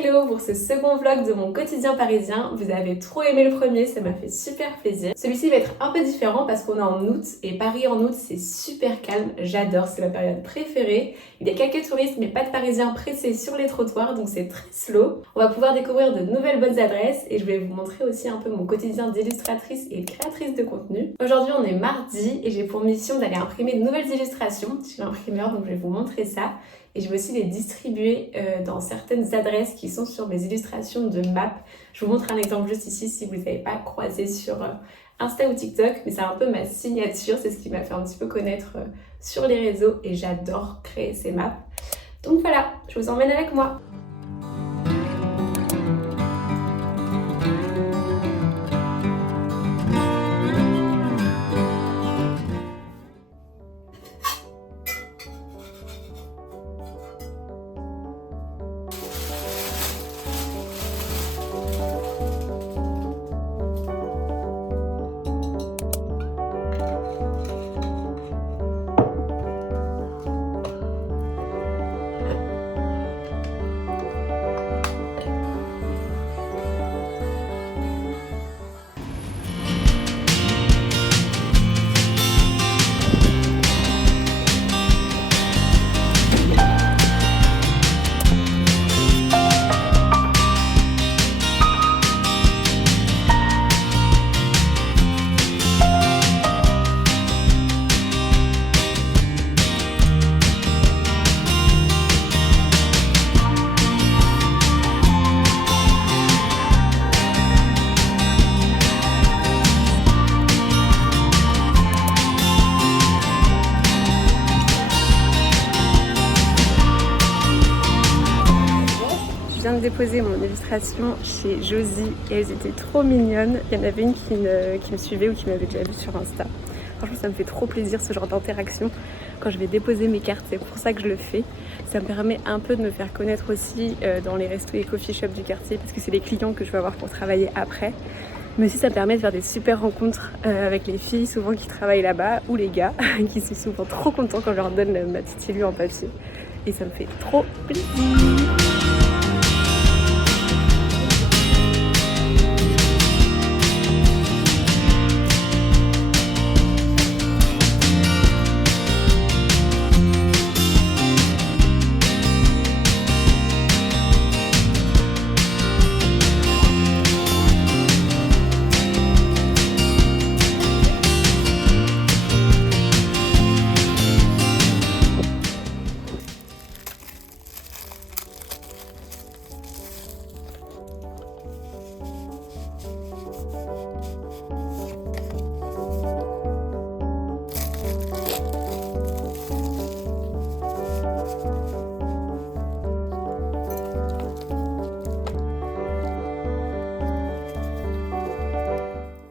Hello pour ce second vlog de mon quotidien parisien. Vous avez trop aimé le premier, ça m'a fait super plaisir. Celui-ci va être un peu différent parce qu'on est en août et Paris en août c'est super calme, j'adore, c'est ma période préférée. Il y a quelques touristes mais pas de Parisiens pressés sur les trottoirs donc c'est très slow. On va pouvoir découvrir de nouvelles bonnes adresses et je vais vous montrer aussi un peu mon quotidien d'illustratrice et de créatrice de contenu. Aujourd'hui on est mardi et j'ai pour mission d'aller imprimer de nouvelles illustrations. Je suis l'imprimeur donc je vais vous montrer ça. Et je vais aussi les distribuer dans certaines adresses qui sont sur mes illustrations de map. Je vous montre un exemple juste ici si vous ne l'avez pas croisé sur Insta ou TikTok, mais c'est un peu ma signature, c'est ce qui m'a fait un petit peu connaître sur les réseaux et j'adore créer ces maps. Donc voilà, je vous emmène avec moi. Je viens de déposer mon illustration chez Josie et elles étaient trop mignonnes. Il y en avait une qui me suivait ou qui m'avait déjà vue sur Insta. Franchement, ça me fait trop plaisir ce genre d'interaction quand je vais déposer mes cartes. C'est pour ça que je le fais. Ça me permet un peu de me faire connaître aussi dans les restos et coffee shops du quartier parce que c'est les clients que je vais avoir pour travailler après. Mais aussi ça me permet de faire des super rencontres avec les filles souvent qui travaillent là-bas ou les gars qui sont souvent trop contents quand je leur donne ma petite illu en papier. Et ça me fait trop plaisir.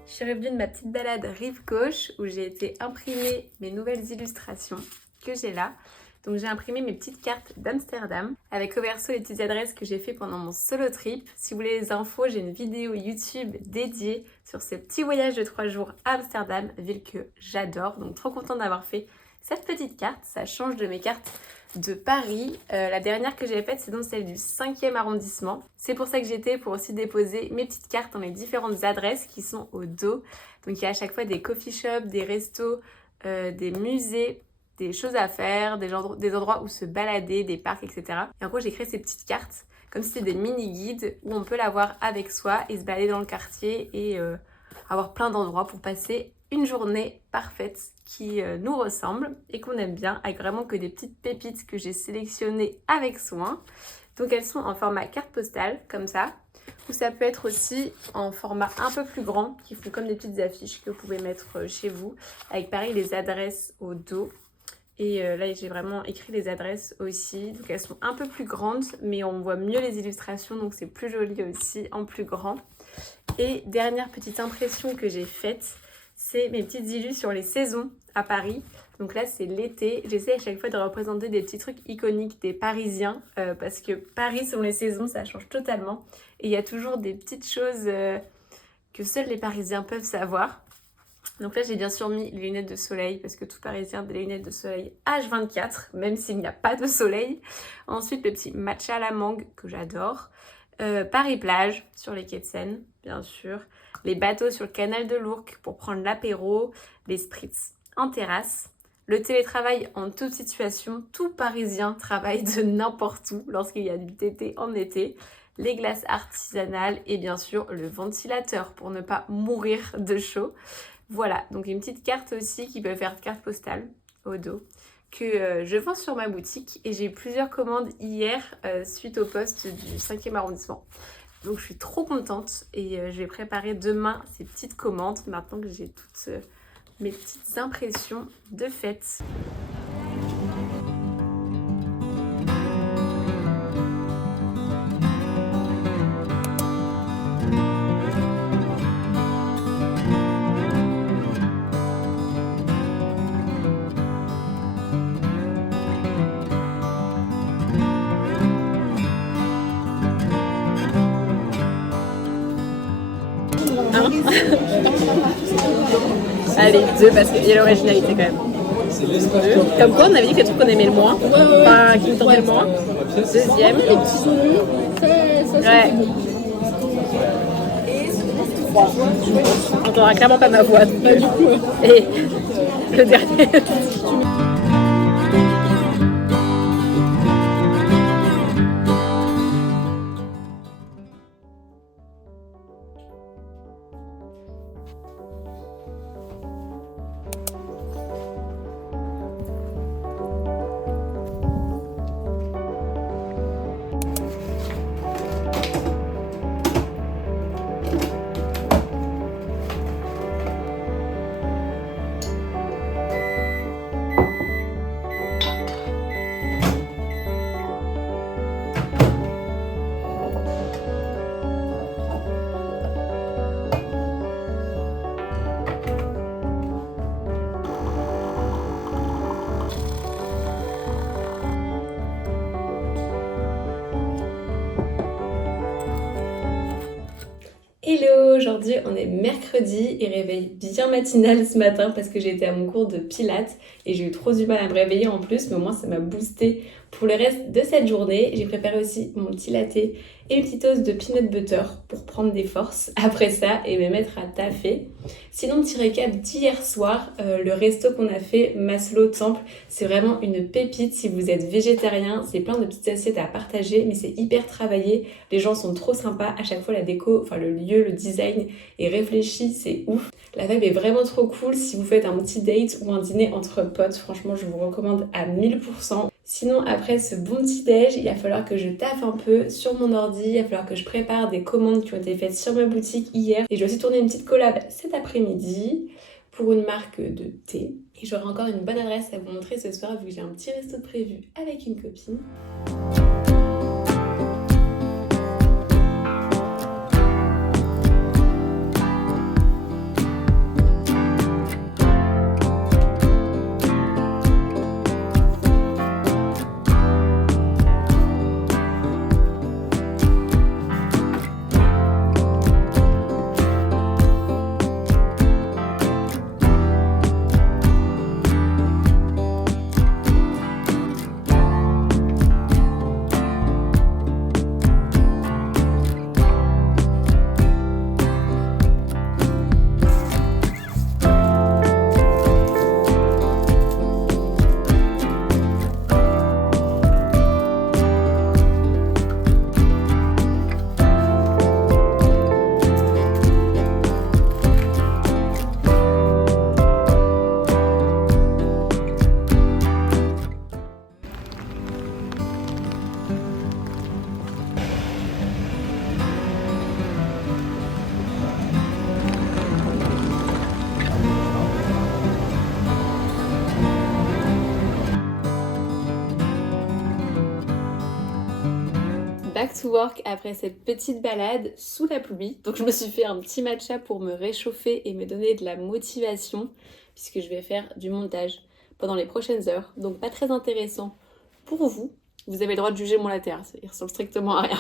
Je suis revenue de ma petite balade rive gauche où j'ai été imprimer mes nouvelles illustrations que j'ai là. Donc j'ai imprimé mes petites cartes d'Amsterdam avec au verso les petites adresses que j'ai fait pendant mon solo trip. Si vous voulez les infos, j'ai une vidéo YouTube dédiée sur ce petit voyage de 3 jours à Amsterdam, ville que j'adore. Donc trop contente d'avoir fait cette petite carte, ça change de mes cartes de Paris. La dernière que j'ai faite, c'est donc celle du 5e arrondissement. C'est pour ça que j'étais pour aussi déposer mes petites cartes dans les différentes adresses qui sont au dos. Donc il y a à chaque fois des coffee shops, des restos, des musées, des choses à faire, des endroits où se balader, des parcs, etc. Et en gros, j'ai créé ces petites cartes comme si c'était des mini-guides où on peut l'avoir avec soi et se balader dans le quartier et avoir plein d'endroits pour passer une journée parfaite qui nous ressemble et qu'on aime bien, avec vraiment que des petites pépites que j'ai sélectionnées avec soin. Donc elles sont en format carte postale, comme ça, ou ça peut être aussi en format un peu plus grand, qui font comme des petites affiches que vous pouvez mettre chez vous, avec pareil les adresses au dos. Et là j'ai vraiment écrit les adresses aussi, donc elles sont un peu plus grandes, mais on voit mieux les illustrations, donc c'est plus joli aussi en plus grand. Et dernière petite impression que j'ai faite, c'est mes petites illus sur les saisons à Paris. Donc là, c'est l'été. J'essaie à chaque fois de représenter des petits trucs iconiques des Parisiens parce que Paris, selon les saisons, ça change totalement. Et il y a toujours des petites choses que seuls les Parisiens peuvent savoir. Donc là, j'ai bien sûr mis les lunettes de soleil parce que tout Parisien a des lunettes de soleil H24, même s'il n'y a pas de soleil. Ensuite, le petit matcha à la mangue que j'adore. Paris-Plage sur les quais de Seine, bien sûr. Les bateaux sur le canal de l'Ourcq pour prendre l'apéro. Les spritz en terrasse. Le télétravail en toute situation. Tout Parisien travaille de n'importe où lorsqu'il y a du TT en été. Les glaces artisanales et bien sûr le ventilateur pour ne pas mourir de chaud. Voilà, donc une petite carte aussi qui peut faire carte postale au dos que je vends sur ma boutique et j'ai eu plusieurs commandes hier suite au poste du 5e arrondissement. Donc je suis trop contente et je vais préparer demain ces petites commandes maintenant que j'ai toutes mes petites impressions de fête. Allez, 2 parce qu'il y a l'originalité quand même. 2. Comme quoi, on avait dit que les trucs qu'on aimait le moins, enfin qui nous tentaient le moins. Deuxième. Ouais. On n'entendra clairement pas ma voix. Et le dernier. Hello, aujourd'hui on est mercredi et réveil bien matinal ce matin parce que j'ai été à mon cours de pilates et j'ai eu trop du mal à me réveiller en plus, mais au moins ça m'a boosté pour le reste de cette journée. J'ai préparé aussi mon petit latte et une petite dose de peanut butter pour prendre des forces après ça et me mettre à taffer. Sinon, petit récap d'hier soir, le resto qu'on a fait, Maslow Temple, c'est vraiment une pépite si vous êtes végétarien. C'est plein de petites assiettes à partager, mais c'est hyper travaillé. Les gens sont trop sympas. À chaque fois, la déco, enfin le lieu, le design est réfléchi, c'est ouf. La vibe est vraiment trop cool si vous faites un petit date ou un dîner entre potes. Franchement, je vous recommande à 1000%. Sinon, après ce bon petit déj, il va falloir que je taffe un peu sur mon ordi, il va falloir que je prépare des commandes qui ont été faites sur ma boutique hier. Et je vais aussi tourner une petite collab cet après-midi pour une marque de thé. Et j'aurai encore une bonne adresse à vous montrer ce soir vu que j'ai un petit resto de prévu avec une copine. Back to work après cette petite balade sous la pluie. Donc je me suis fait un petit matcha pour me réchauffer et me donner de la motivation puisque je vais faire du montage pendant les prochaines heures. Donc pas très intéressant pour vous. Vous avez le droit de juger mon latte, il ressemble strictement à rien.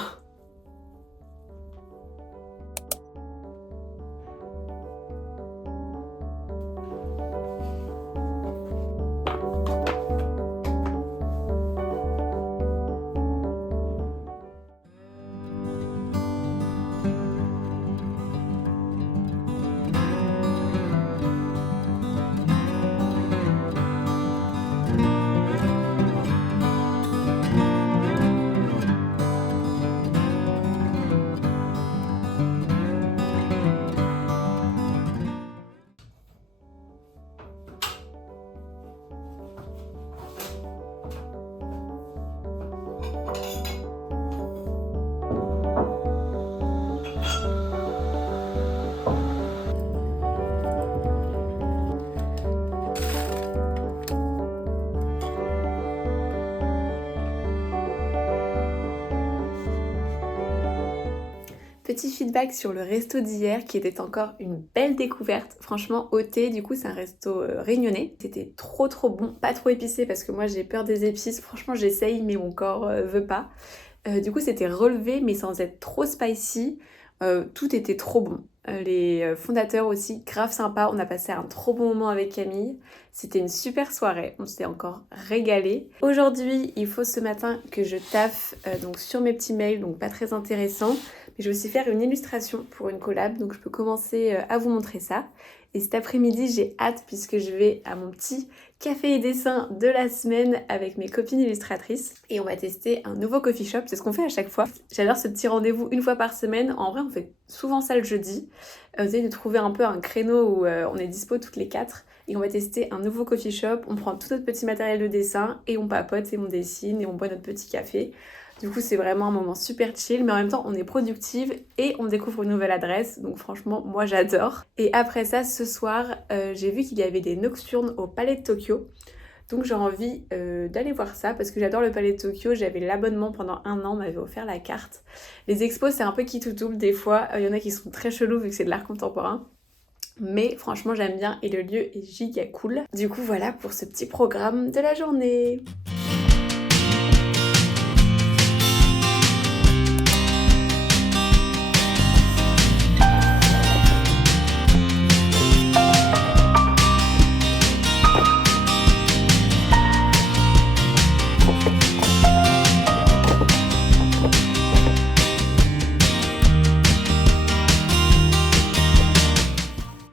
Petit feedback sur le resto d'hier qui était encore une belle découverte. Franchement, Othé, du coup, c'est un resto réunionnais. C'était trop bon, pas trop épicé parce que moi j'ai peur des épices. Franchement, j'essaye, mais mon corps veut pas. Du coup, c'était relevé, mais sans être trop spicy. Tout était trop bon. Les fondateurs aussi, grave sympa. On a passé un trop bon moment avec Camille. C'était une super soirée. On s'est encore régalé. Aujourd'hui, il faut ce matin que je taffe donc sur mes petits mails, donc pas très intéressant. Mais je vais aussi faire une illustration pour une collab, donc je peux commencer à vous montrer ça. Et cet après-midi, j'ai hâte puisque je vais à mon petit café et dessin de la semaine avec mes copines illustratrices. Et on va tester un nouveau coffee shop, c'est ce qu'on fait à chaque fois. J'adore ce petit rendez-vous une fois par semaine. En vrai, on fait souvent ça le jeudi. On essaye de trouver un peu un créneau où on est dispo toutes les quatre. Et on va tester un nouveau coffee shop. On prend tout notre petit matériel de dessin et on papote et on dessine et on boit notre petit café. Du coup, c'est vraiment un moment super chill, mais en même temps, on est productive et on découvre une nouvelle adresse. Donc franchement, moi, j'adore. Et après ça, ce soir, j'ai vu qu'il y avait des nocturnes au Palais de Tokyo. Donc j'ai envie d'aller voir ça parce que j'adore le Palais de Tokyo. J'avais l'abonnement pendant 1 an, on m'avait offert la carte. Les expos, c'est un peu qui tout double des fois. Il y en a qui sont très chelous vu que c'est de l'art contemporain. Mais franchement, j'aime bien et le lieu est giga cool. Du coup, voilà pour ce petit programme de la journée.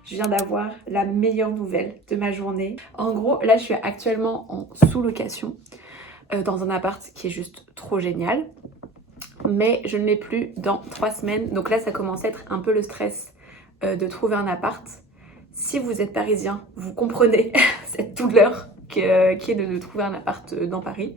Je viens d'avoir la meilleure nouvelle de ma journée. En gros, là, je suis actuellement en sous-location dans un appart qui est juste trop génial. Mais je ne l'ai plus dans 3 semaines. Donc là, ça commence à être un peu le stress de trouver un appart. Si vous êtes parisien, vous comprenez cette douleur qui est de trouver un appart dans Paris.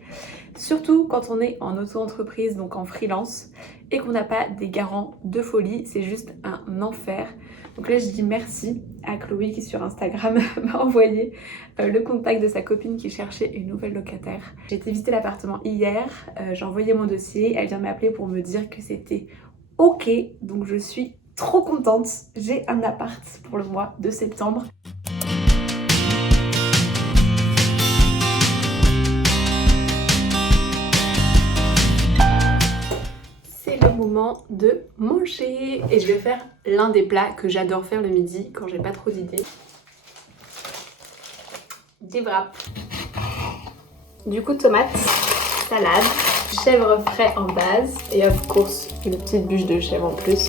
Surtout quand on est en auto-entreprise, donc en freelance, et qu'on n'a pas des garants de folie. C'est juste un enfer. Donc là, je dis merci à Chloé qui sur Instagram m'a envoyé le contact de sa copine qui cherchait une nouvelle locataire. J'ai été visiter l'appartement hier, j'ai envoyé mon dossier, elle vient m'appeler pour me dire que c'était ok. Donc je suis trop contente, j'ai un appart pour le mois de septembre. Le moment de manger et je vais faire l'un des plats que j'adore faire le midi quand j'ai pas trop d'idées. Des wraps. Du coup tomates, salade, chèvre frais en base et of course une petite bûche de chèvre en plus.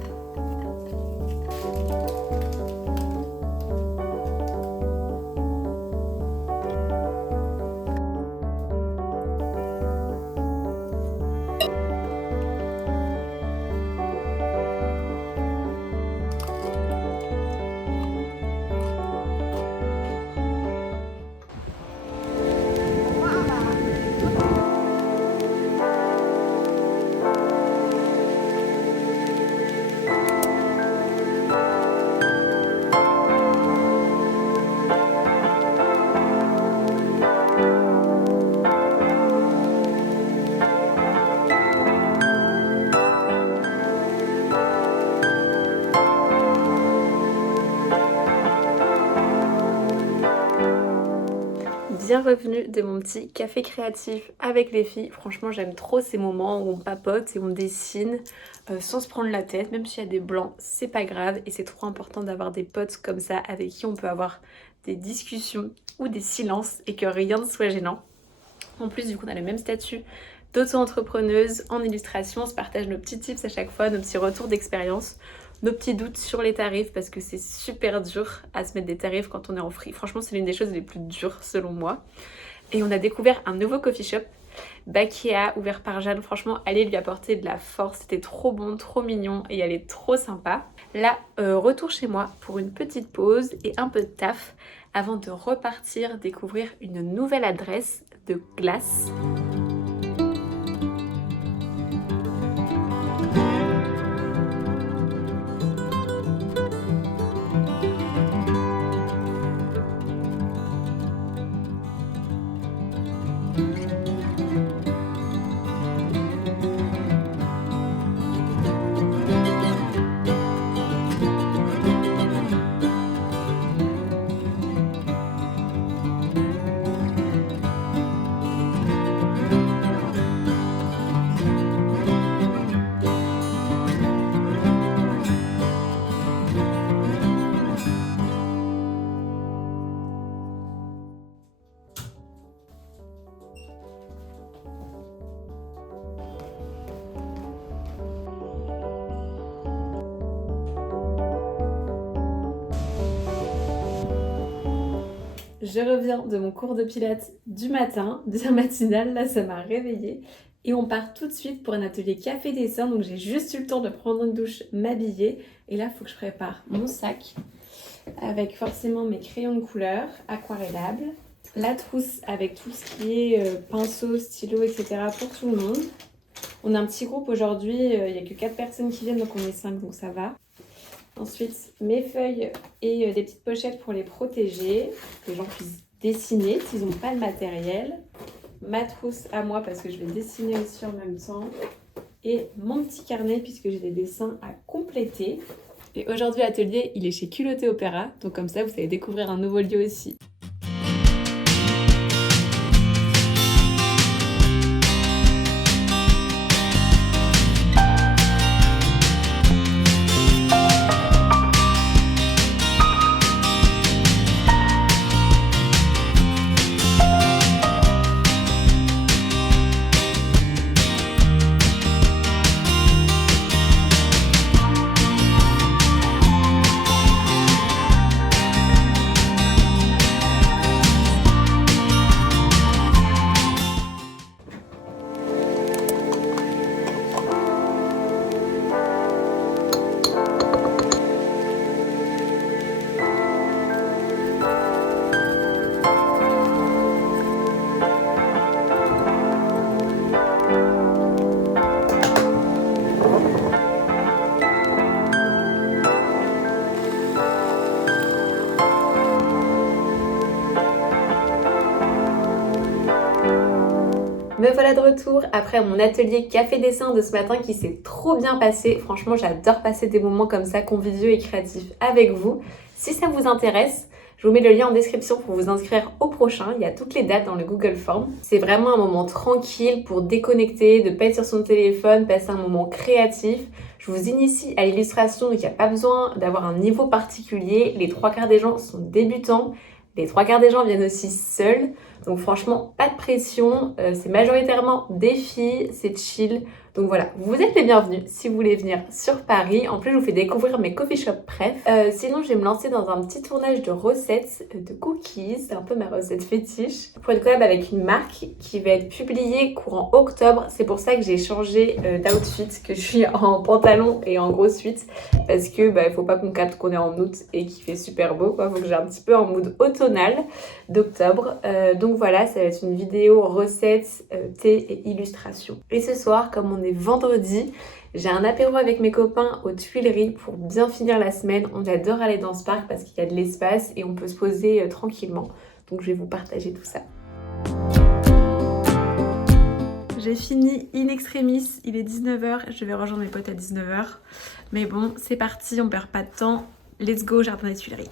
Bienvenue de mon petit café créatif avec les filles. Franchement, j'aime trop ces moments où on papote et on dessine sans se prendre la tête. Même s'il y a des blancs, c'est pas grave. Et c'est trop important d'avoir des potes comme ça avec qui on peut avoir des discussions ou des silences et que rien ne soit gênant. En plus, du coup, on a le même statut d'auto-entrepreneuse en illustration. On se partage nos petits tips à chaque fois, nos petits retours d'expérience, nos petits doutes sur les tarifs parce que c'est super dur à se mettre des tarifs quand on est en free. Franchement, c'est l'une des choses les plus dures selon moi. Et on a découvert un nouveau coffee shop, Bakia, ouvert par Jeanne. Franchement, allez lui apporter de la force. C'était trop bon, trop mignon et elle est trop sympa. Là, retour chez moi pour une petite pause et un peu de taf avant de repartir découvrir une nouvelle adresse de glace. Je reviens de mon cours de pilates du matin, bien matinal, là ça m'a réveillée. Et on part tout de suite pour un atelier café dessin, donc j'ai juste eu le temps de prendre une douche, m'habiller. Et là, il faut que je prépare mon sac avec forcément mes crayons de couleur aquarellables, la trousse avec tout ce qui est pinceau, stylo, etc. pour tout le monde. On a un petit groupe aujourd'hui, il n'y a que 4 personnes qui viennent, donc on est 5, donc ça va. Ensuite, mes feuilles et des petites pochettes pour les protéger, que les gens puissent dessiner s'ils n'ont pas le matériel. Ma trousse à moi parce que je vais dessiner aussi en même temps. Et mon petit carnet puisque j'ai des dessins à compléter. Et aujourd'hui, l'atelier, il est chez Culotté Opéra. Donc comme ça, vous allez découvrir un nouveau lieu aussi. Me voilà de retour après mon atelier café dessin de ce matin qui s'est trop bien passé. Franchement, j'adore passer des moments comme ça conviviaux et créatifs avec vous. Si ça vous intéresse, je vous mets le lien en description pour vous inscrire au prochain. Il y a toutes les dates dans le Google Form. C'est vraiment un moment tranquille pour déconnecter, de pas être sur son téléphone, passer un moment créatif. Je vous initie à l'illustration, donc il n'y a pas besoin d'avoir un niveau particulier. Les 3/4 des gens sont débutants. Les 3/4 des gens viennent aussi seuls. Donc franchement, pas de pression, c'est majoritairement des filles, c'est chill. Donc voilà, vous êtes les bienvenus si vous voulez venir sur Paris. En plus, je vous fais découvrir mes coffee shop préf. Sinon, je vais me lancer dans un petit tournage de recettes de cookies. C'est un peu ma recette fétiche. Pour une collab avec une marque qui va être publiée courant octobre. C'est pour ça que j'ai changé d'outfit, que je suis en pantalon et en grosse suite. Parce que il faut pas qu'on capte qu'on est en août et qu'il fait super beau. Il faut que j'ai un petit peu en mood automnal d'octobre. Donc voilà, ça va être une vidéo recettes, thé et illustration. Et ce soir, comme on est vendredi, j'ai un apéro avec mes copains aux Tuileries pour bien finir la semaine. On adore aller dans ce parc parce qu'il y a de l'espace et on peut se poser tranquillement. Donc je vais vous partager tout ça. J'ai fini in extremis, il est 19h, je vais rejoindre mes potes à 19h. Mais bon, c'est parti, on perd pas de temps. Let's go, jardin des Tuileries.